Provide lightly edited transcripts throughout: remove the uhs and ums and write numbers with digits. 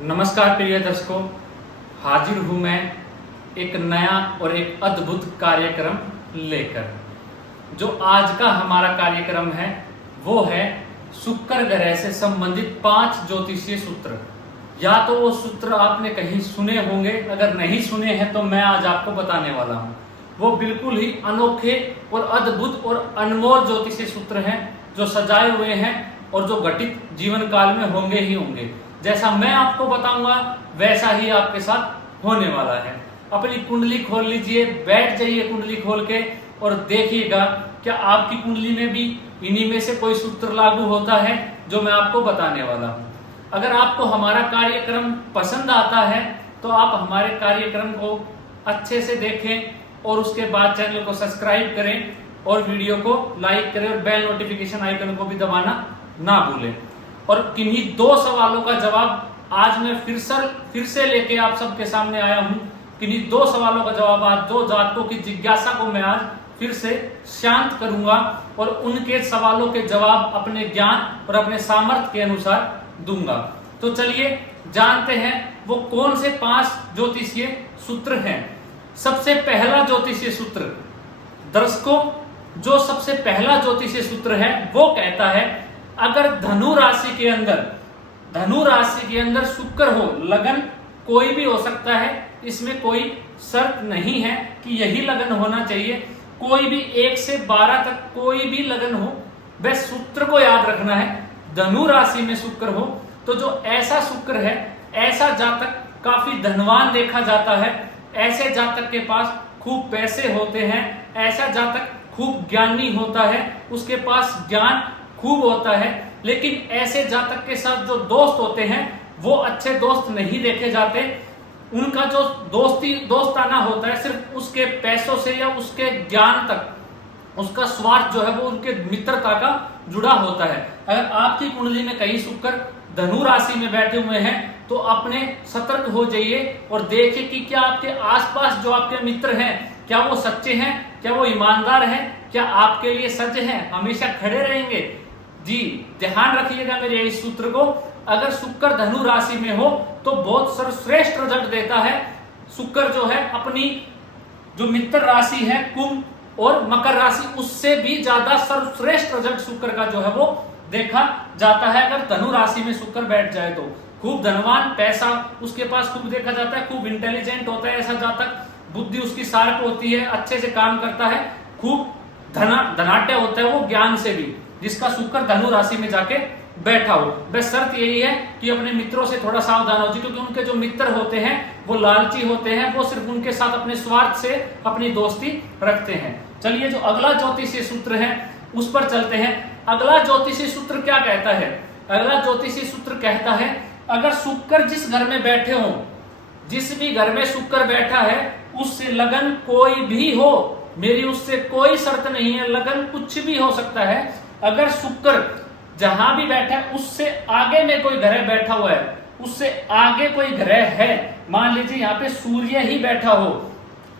नमस्कार प्रिय दर्शकों, हाजिर हूँ मैं एक नया और एक अद्भुत कार्यक्रम लेकर। जो आज का हमारा कार्यक्रम है वो है शुक्र ग्रह से संबंधित 5 ज्योतिषीय सूत्र। या तो वो सूत्र आपने कहीं सुने होंगे, अगर नहीं सुने हैं तो मैं आज आपको बताने वाला हूँ। वो बिल्कुल ही अनोखे और अद्भुत और अनमोल ज्योतिषीय सूत्र हैं जो सजाए हुए हैं और जो घटित जीवन काल में होंगे ही होंगे। जैसा मैं आपको बताऊंगा वैसा ही आपके साथ होने वाला है। अपनी कुंडली खोल लीजिए, बैठ जाइए कुंडली खोल के और देखिएगा क्या आपकी कुंडली में भी इन्हीं में से कोई सूत्र लागू होता है जो मैं आपको बताने वाला हूँ। अगर आपको हमारा कार्यक्रम पसंद आता है तो आप हमारे कार्यक्रम को अच्छे से देखें और उसके बाद चैनल को सब्सक्राइब करें और वीडियो को लाइक करें और बेल नोटिफिकेशन आइकन को भी दबाना ना भूलें। और किन्हीं 2 सवालों का जवाब आज मैं फिर से लेके आप सबके सामने आया हूं। किन्हीं 2 सवालों का जवाब आज 2 जातकों की जिज्ञासा को मैं आज फिर से शांत करूंगा और उनके सवालों के जवाब अपने ज्ञान और अपने सामर्थ्य के अनुसार दूंगा। तो चलिए जानते हैं वो कौन से 5 ज्योतिषीय सूत्र हैं। सबसे पहला ज्योतिषीय सूत्र, दर्शकों, जो सबसे पहला ज्योतिषीय सूत्र है वो कहता है अगर धनु राशि के अंदर शुक्र हो, लगन कोई भी हो सकता है, इसमें कोई शर्त नहीं है कि यही लगन होना चाहिए। कोई भी 1 से 12 तक कोई भी लगन हो, बस सूत्र को याद रखना है। धनु राशि में शुक्र हो तो जो ऐसा शुक्र है, ऐसा जातक काफी धनवान देखा जाता है। ऐसे जातक के पास खूब पैसे होते हैं, ऐसा जातक खूब ज्ञानी होता है, उसके पास ज्ञान खूब होता है। लेकिन ऐसे जातक के साथ जो दोस्त होते हैं वो अच्छे दोस्त नहीं देखे जाते। उनका जो दोस्ताना होता है सिर्फ उसके पैसों से या उसके ज्ञान तक, उसका स्वार्थ जो है वो उनके मित्रता का जुड़ा होता है। अगर आपकी कुंडली में कहीं शुक्र धनु राशि में बैठे हुए हैं तो अपने सतर्क हो जाइए और देखिए कि क्या आपके आसपास जो आपके मित्र हैं क्या वो सच्चे हैं, क्या वो ईमानदार हैं, क्या आपके लिए सच हैं, हमेशा खड़े रहेंगे। जी ध्यान रखिएगा मेरे इस सूत्र को। अगर शुक्र धनु राशि में हो तो बहुत सर्वश्रेष्ठ रिजल्ट देता है। शुक्र जो है अपनी जो मित्र राशि है कुंभ और मकर राशि, उससे भी ज्यादा सर्वश्रेष्ठ रिजल्ट शुक्र का जो है वो देखा जाता है। अगर धनु राशि में शुक्र बैठ जाए तो खूब धनवान, पैसा उसके पास खूब देखा जाता है, खूब इंटेलिजेंट होता है ऐसा जातक, बुद्धि उसकी शार्प होती है, अच्छे से काम करता है, खूब धनाट्य होता है वो ज्ञान से भी, जिसका शुक्र धनु राशि में जाके बैठा हो। बस शर्त यही है कि अपने मित्रों से थोड़ा सावधान हो जाए, क्योंकि उनके जो मित्र होते हैं वो लालची होते हैं, वो सिर्फ उनके साथ अपने स्वार्थ से अपनी दोस्ती रखते हैं। चलिए जो अगला ज्योतिषीय सूत्र है उस पर चलते हैं। अगला ज्योतिषीय सूत्र क्या कहता है? अगला ज्योतिषीय सूत्र कहता है अगर शुक्र जिस घर में बैठे हो, जिस भी घर में शुक्र बैठा है उससे लगन कोई भी हो, मेरी उससे कोई शर्त नहीं है, लगन कुछ भी हो सकता है। अगर शुक्र जहां भी बैठा है उससे आगे में कोई ग्रह बैठा हुआ है, उससे आगे कोई ग्रह है, मान लीजिए यहाँ पे सूर्य ही बैठा हो,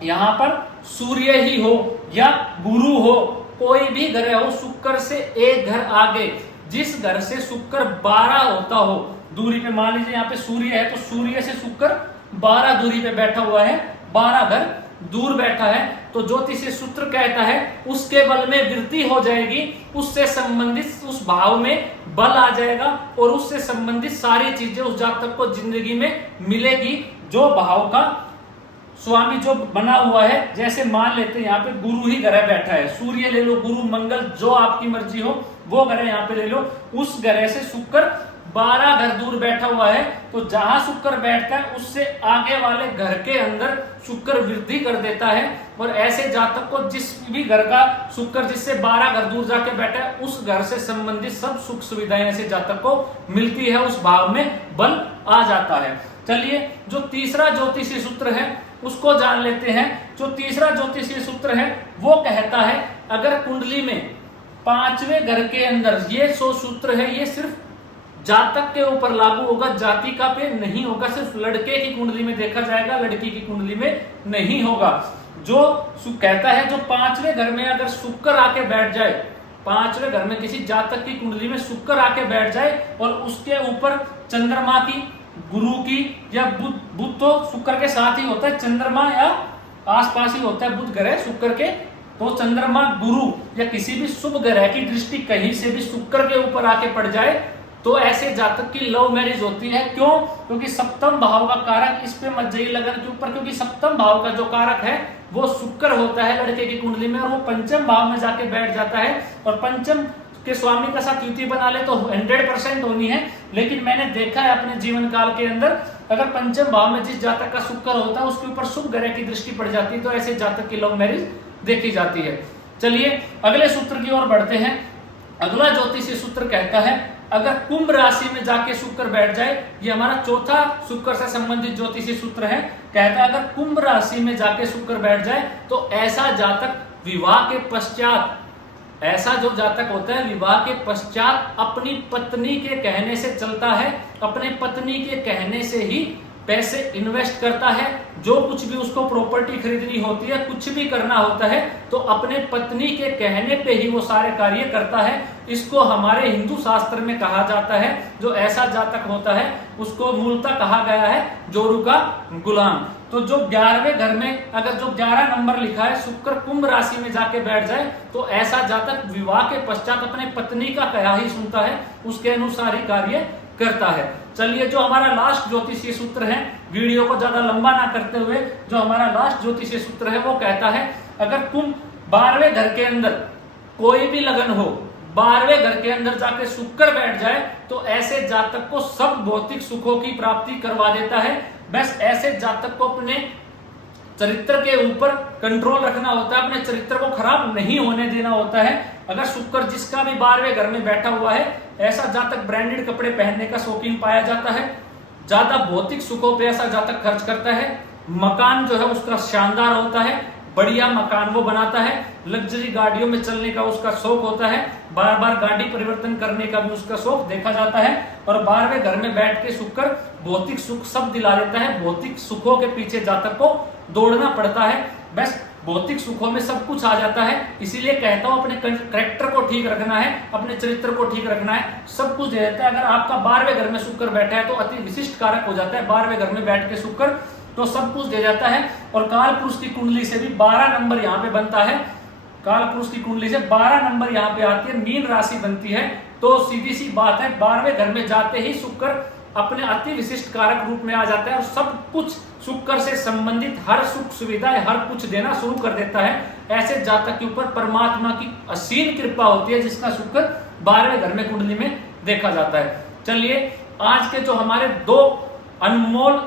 यहाँ पर सूर्य ही हो या गुरु हो, कोई भी ग्रह हो शुक्र से एक घर आगे, जिस घर से शुक्र 12 होता हो दूरी पे, मान लीजिए यहाँ पे सूर्य है तो सूर्य से शुक्र 12 दूरी पे बैठा हुआ है, 12 घर दूर बैठा है, तो ज्योतिषीय सूत्र कहता है उसके बल में वृद्धि हो जाएगी, उससे संबंधित उस भाव में बल आ जाएगा और उससे संबंधित सारी चीजें उस जातक को जिंदगी में मिलेगी। जो भाव का स्वामी जो बना हुआ है, जैसे मान लेते हैं यहाँ पे गुरु ही ग्रह बैठा है, सूर्य ले लो, गुरु, मंगल, जो आपकी मर्जी हो वो ग्रह यहाँ पे ले लो, उस ग्रह से शुक्र 12 घर दूर बैठा हुआ है, तो जहां शुक्र बैठता है उससे आगे वाले घर के अंदर शुक्र वृद्धि कर देता है। और ऐसे जातक को जिस भी घर का शुक्र जिससे 12 घर दूर जाके बैठा है उस घर से संबंधित सब सुख सुविधाएं ऐसे जातक को मिलती है, उस भाव में बल आ जाता है। चलिए जो तीसरा ज्योतिषीय सूत्र है उसको जान लेते हैं। जो तीसरा ज्योतिषीय सूत्र है वो कहता है अगर कुंडली में 5वें घर के अंदर, ये सूत्र है ये सिर्फ जातक के ऊपर लागू होगा, जातिका पे नहीं होगा, सिर्फ लड़के की कुंडली में देखा जाएगा, लड़की की कुंडली में नहीं होगा। जो कहता है जो 5वें घर में अगर शुक्र आके बैठ जाए, 5वें घर में किसी जातक की कुंडली में शुक्र आके बैठ जाए और उसके ऊपर चंद्रमा की गुरु की, या बुध तो शुक्र के साथ ही होता है, चंद्रमा या आसपास ही होता है बुध ग्रह शुक्र के, तो चंद्रमा गुरु या किसी भी शुभ ग्रह की दृष्टि कहीं से भी शुक्र के ऊपर आके पड़ जाए तो ऐसे जातक की लव मैरिज होती है। क्यों? क्योंकि सप्तम भाव का कारक, इस पे मत जाइए लगन के ऊपर, क्योंकि सप्तम भाव का जो कारक है वो शुक्र होता है लड़के की कुंडली में, और वो पंचम भाव में जाके बैठ जाता है, और पंचम के स्वामी का साथ युति बना ले तो 100% होनी है। लेकिन मैंने देखा है अपने जीवन काल के अंदर, अगर पंचम भाव में जिस जातक का शुक्र होता है उसके ऊपर शुभ ग्रह की दृष्टि पड़ जाती है तो ऐसे जातक की लव मैरिज देखी जाती है। चलिए अगले सूत्र की ओर बढ़ते हैं। अगला ज्योतिषीय सूत्र कहता है अगर कुंभ राशि में जाके शुक्र बैठ जाए, ये हमारा चौथा शुक्र से संबंधित ज्योतिषीय सूत्र है, कहता है अगर कुंभ राशि में जाके शुक्र बैठ जाए तो ऐसा जातक विवाह के पश्चात, ऐसा जो जातक होता है विवाह के पश्चात अपनी पत्नी के कहने से चलता है, अपने पत्नी के कहने से ही पैसे इन्वेस्ट करता है, जो कुछ भी उसको प्रॉपर्टी खरीदनी होती है, कुछ भी करना होता है तो अपने पत्नी के कहने पे ही वो सारे कार्य करता है। इसको हमारे हिंदू शास्त्र में कहा जाता है, जो ऐसा जातक होता है उसको मूलतः कहा गया है जोरू का गुलाम। तो जो 11वें घर में अगर जो 11 नंबर लिखा है शुक्र कुंभ राशि में जाके बैठ जाए तो ऐसा जातक विवाह के पश्चात अपने पत्नी का कहा ही सुनता है, उसके अनुसार ही कार्य करता है। चलिए जो हमारा लास्ट ज्योतिषीय सूत्र है, वीडियो को ज्यादा लंबा ना करते हुए, जो हमारा लास्ट ज्योतिषीय सूत्र है वो कहता है अगर कुंभ 12वें घर के अंदर कोई भी लगन हो, 12वें घर के अंदर जाके शुक्र बैठ जाए तो ऐसे जातक को सब भौतिक सुखों की प्राप्ति करवा देता है। बस ऐसे जातक को अपने चरित्र के ऊपर कंट्रोल रखना होता है, अपने चरित्र को खराब नहीं होने देना होता है। अगर शुक्र जिसका भी 12वें घर में बैठा हुआ है, ऐसा जातक ब्रांडेड कपड़े पहनने का शौकीन पाया जाता है, ज्यादा भौतिक सुखों पे ऐसा जातक खर्च करता है, मकान जो है उसका शानदार होता है, बढ़िया मकान वो बनाता है, लग्जरी गाड़ियों में चलने का उसका शौक होता है, बार बार गाड़ी परिवर्तन करने का भी उसका शौक देखा जाता है, और 12वें घर में बैठ के शुक्र भौतिक सुख सब दिला देता है। भौतिक सुखों के पीछे जातक को दौड़ना पड़ता है, बस भौतिक सुखों में सब कुछ आ जाता है। इसीलिए कहता हूं अपने कैरेक्टर को ठीक रखना है, अपने चरित्र को ठीक रखना है, सब कुछ दे देता है। अगर आपका 12वें घर में शुक्र बैठा है तो अति विशिष्ट कारक हो जाता है। 12वें घर में बैठ के शुक्र तो सब कुछ दे जाता है। और काल पुरुष की कुंडली से भी 12 नंबर यहाँ पे बनता है, काल पुरुष की कुंडली से 12 नंबर यहाँ पे आती है, मीन राशि बनती है। तो सीधी सी बात है 12वें घर में जाते ही शुक्र अपने अति विशिष्ट कारक रूप में आ जाता है और सब कुछ शुक्र से संबंधित हर सुख सुविधा हर कुछ देना शुरू कर देता है। ऐसे जातक के ऊपर परमात्मा की असीम कृपा होती है, जिसका शुक्र 12वें घर में कुंडली में देखा जाता है। चलिए आज के जो हमारे दो अनमोल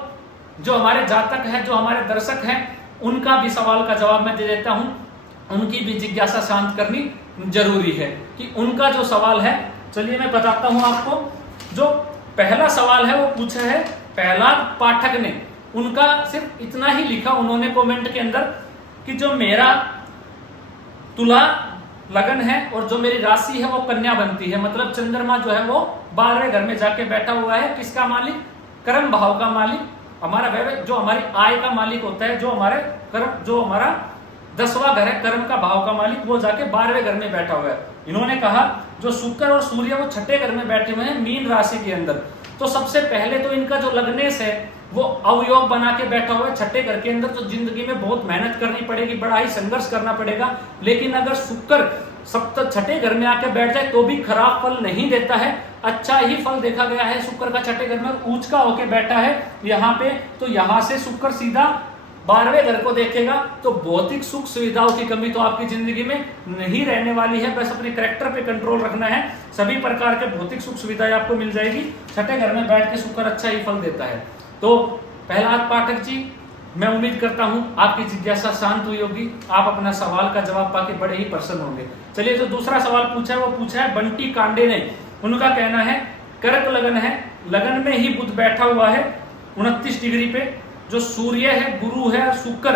जो हमारे जातक हैं, जो हमारे दर्शक हैं, उनका भी सवाल का जवाब मैं दे देता हूं। उनकी भी जिज्ञासा शांत करनी जरूरी है कि उनका जो सवाल है, चलिए मैं बताता हूं आपको। जो पहला सवाल है वो पूछा है प्रहलाद पाठक ने, उनका सिर्फ इतना ही लिखा उन्होंने कमेंट के अंदर कि जो मेरा तुला लगन है और जो मेरी राशि है वो कन्या बनती है, मतलब चंद्रमा जो है वो 12वें घर में जाके बैठा हुआ है। किसका मालिक? कर्म भाव का मालिक, हमारा जो हमारी आय का मालिक होता है, जो हमारे कर्म, जो हमारा 10वां घर है कर्म का भाव का मालिक, वो जाके 12वें घर में बैठा हुआ है। इन्होंने कहा जो शुक्र और सूर्य वो 6ठे घर में बैठे हुए हैं मीन राशि के अंदर, तो सबसे पहले तो इनका जो लग्नेश है वो अवयोग बना के बैठा हुआ है 6ठे घर के अंदर। तो जिंदगी में बहुत मेहनत करनी पड़ेगी, बड़ा ही संघर्ष करना पड़ेगा। लेकिन अगर शुक्र 6ठे घर में आके बैठ जाए तो भी खराब फल नहीं देता है, अच्छा ही फल देखा गया है। शुक्र का 6ठे घर में ऊंच का होके बैठा है यहाँ पे, तो यहाँ से शुक्र सीधा 12वें घर को देखेगा तो भौतिक सुख सुविधाओं की कमी तो आपकी जिंदगी में नहीं रहने वाली है। बस अपने कैरेक्टर पे कंट्रोल रखना है, सभी प्रकार के भौतिक सुख सुविधाएं आपको मिल जाएगी। 6ठे घर में बैठ के शुक्र अच्छा ही फल देता है। तो प्रहलाद पाठक जी, मैं उम्मीद करता हूं आपकी जिज्ञासा शांत हुई होगी, आप अपना सवाल का जवाब पाके बड़े ही प्रसन्न होंगे। चलिए जो दूसरा सवाल पूछा है वो पूछा है बंटी कांडे ने। उनका कहना है कर्क लगन है, लगन में ही बुध बैठा हुआ है 29 डिग्री पे, जो सूर्य है, गुरु है, शुक्र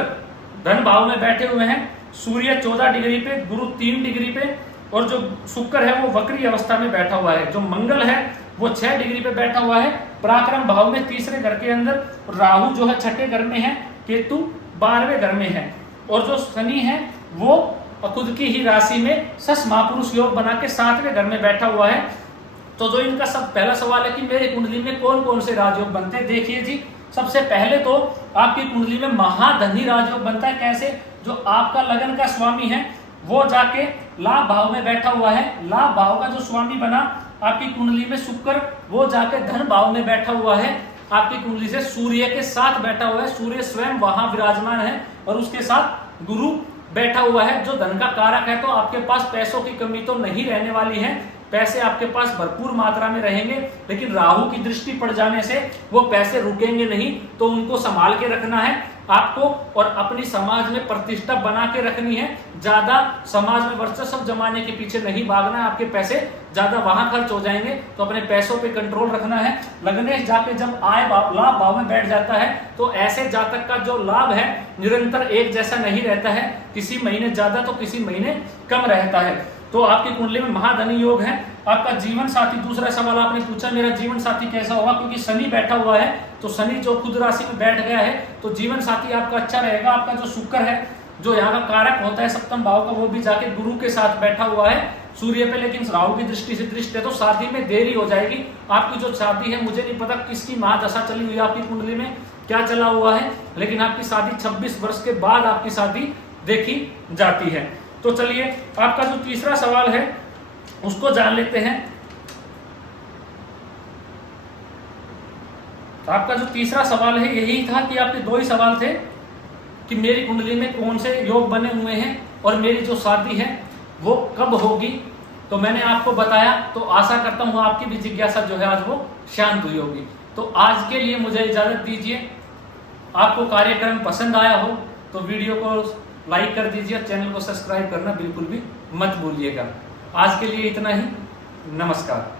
धन भाव में बैठे हुए हैं। सूर्य 14 डिग्री पे, गुरु 3 डिग्री पे, और जो शुक्र है वो वक्री अवस्था में बैठा हुआ है। जो मंगल है वो 6 डिग्री पे बैठा हुआ है पराक्रम भाव में 3रे घर के अंदर। राहु जो है 6ठे घर में है, केतु 12वें घर में है, और जो शनि है वो खुद की ही राशि में सस महापुरुष योग बना के 7वें घर में बैठा हुआ है। तो जो इनका सब पहला सवाल है कि मेरी कुंडली में कौन कौन से राजयोग बनते हैं, देखिए जी। सबसे पहले तो आपकी कुंडली में महाधनी राजयोग बनता है। कैसे? जो आपका लगन का स्वामी है वो जाके लाभ भाव में बैठा हुआ है, लाभ भाव का जो स्वामी बना आपकी कुंडली में शुक्र, वो जाके धन भाव में बैठा हुआ है, आपकी कुंडली से सूर्य के साथ बैठा हुआ है, सूर्य स्वयं वहां विराजमान है और उसके साथ गुरु बैठा हुआ है जो धन का कारक है। तो आपके पास पैसों की कमी तो नहीं रहने वाली है, पैसे आपके पास भरपूर मात्रा में रहेंगे, लेकिन राहु की दृष्टि पड़ जाने से वो पैसे रुकेंगे नहीं। तो उनको संभाल के रखना है आपको और अपनी समाज में प्रतिष्ठा बना के रखनी है। ज्यादा समाज में वर्चस्व जमाने के पीछे नहीं भागना है, आपके पैसे ज्यादा वहां खर्च हो जाएंगे। तो अपने पैसों पे कंट्रोल रखना है। लगनेश जाके जब आय लाभ भाव में बैठ जाता है तो ऐसे जातक का जो लाभ है निरंतर एक जैसा नहीं रहता है, किसी महीने ज्यादा तो किसी महीने कम रहता है। तो आपकी कुंडली में महाधनी योग है। आपका जीवन साथी, दूसरा सवाल आपने पूछा मेरा जीवन साथी कैसा होगा, क्योंकि शनि बैठा हुआ है तो शनि जो खुद राशि में बैठ गया है तो जीवन साथी आपका अच्छा रहेगा। आपका जो शुक्र है जो यहाँ का कारक होता है सप्तम भाव का, वो भी जाके गुरु के साथ बैठा हुआ है सूर्य पे, लेकिन राहु की दृष्टि से दृष्ट है तो शादी में देरी हो जाएगी। आपकी जो शादी है, मुझे नहीं पता किसकी महादशा चली हुई है आपकी कुंडली में, क्या चला हुआ है, लेकिन आपकी शादी 26 वर्ष के बाद आपकी शादी देखी जाती है। तो चलिए आपका जो तीसरा सवाल है उसको जान लेते हैं। तो आपका जो तीसरा सवाल है यही था कि आपके दो ही सवाल थे कि मेरी कुंडली में कौन से योग बने हुए हैं और मेरी जो शादी है वो कब होगी। तो मैंने आपको बताया, तो आशा करता हूं आपकी भी जिज्ञासा जो है आज वो शांत हुई होगी। तो आज के लिए मुझे इजाजत दीजिए। आपको कार्यक्रम पसंद आया हो तो वीडियो को लाइक कर दीजिए, चैनल को सब्सक्राइब करना बिल्कुल भी मत भूलिएगा। आज के लिए इतना ही, नमस्कार।